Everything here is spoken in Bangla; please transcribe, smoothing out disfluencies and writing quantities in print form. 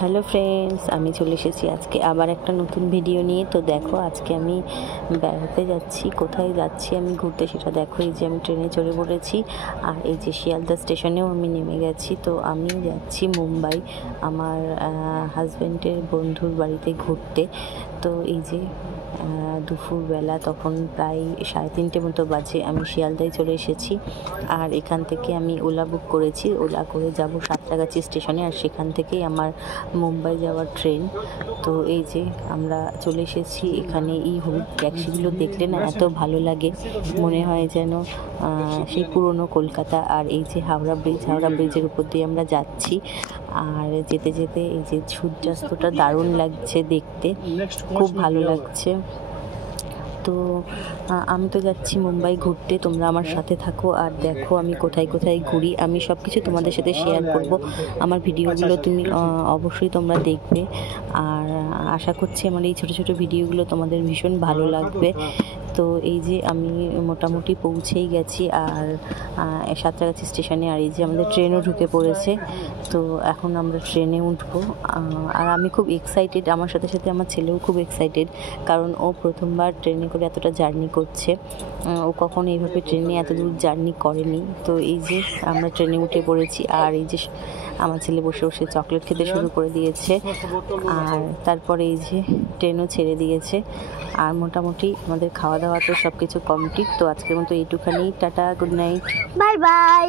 হ্যালো ফ্রেন্ডস, আমি চলে এসেছি আজকে আবার একটা নতুন ভিডিও নিয়ে। তো দেখো, আজকে আমি বেড়াতে যাচ্ছি। কোথায় যাচ্ছি আমি ঘুরতে, সেটা দেখো। এই যে আমি ট্রেনে চড়ে পড়েছি, আর এই যে শিয়ালদা স্টেশনেও আমি নেমে গেছি। তো আমি যাচ্ছি মুম্বাই আমার হাজব্যান্ডের বন্ধুর বাড়িতে ঘুরতে। তো এই যে দুপুরবেলা তখন প্রায় 3:30 মতো বাজে, আমি শিয়ালদায় চলে এসেছি। আর এখান থেকে আমি ওলা বুক করেছি, ওলা করে যাব সাঁতরাগাছি স্টেশনে, আর সেখান থেকেই আমার মুম্বাই যাওয়ার ট্রেন। তো এই যে আমরা চলে এসেছি এখানে। এই হলুদ ট্যাক্সিগুলো দেখলে না এত ভালো লাগে, মনে হয় যেন সেই পুরনো কলকাতা। আর এই যে হাওড়া ব্রিজের উপর দিয়ে আমরা যাচ্ছি, আর যেতে যেতে এই যে সূর্যাস্তটা দারুণ লাগছে দেখতে, খুব ভালো লাগছে। তো আমি তো যাচ্ছি মুম্বাই ঘুরতে, তোমরা আমার সাথে থাকো আর দেখো আমি কোথায় কোথায় ঘুরি। আমি সব কিছু তোমাদের সাথে শেয়ার করব। আমার ভিডিওগুলো তুমি অবশ্যই তোমরা দেখবে, আর আশা করছি আমার এই ছোটো ছোটো ভিডিওগুলো তোমাদের ভীষণ ভালো লাগবে। তো এই যে আমি মোটামুটি পৌঁছেই গেছি আর সাঁতরাগাছি স্টেশনে। আর এই যে আমাদের ট্রেনও ঢুকে পড়েছে। তো এখন আমরা ট্রেনে উঠবো, আর আমি খুব এক্সাইটেড। আমার সাথে সাথে আমার ছেলেও খুব এক্সাইটেড, কারণ ও প্রথমবার ট্রেনে করে এতটা জার্নি করছে। ও কখনো এইভাবে ট্রেনে এত দূর জার্নি করেনি। তো এই যে আমরা ট্রেনে উঠে পড়েছি, আর এই যে আমার ছেলে বসে বসে চকলেট খেতে শুরু করে দিয়েছে। আর তারপরে এই যে ট্রেনও ছেড়ে দিয়েছে, আর মোটামুটি আমাদের খাওয়া দাওয়া তো সব কিছু কমপ্লিট। তো আজকের মতো এইটুখানি, tata, good night, bye by.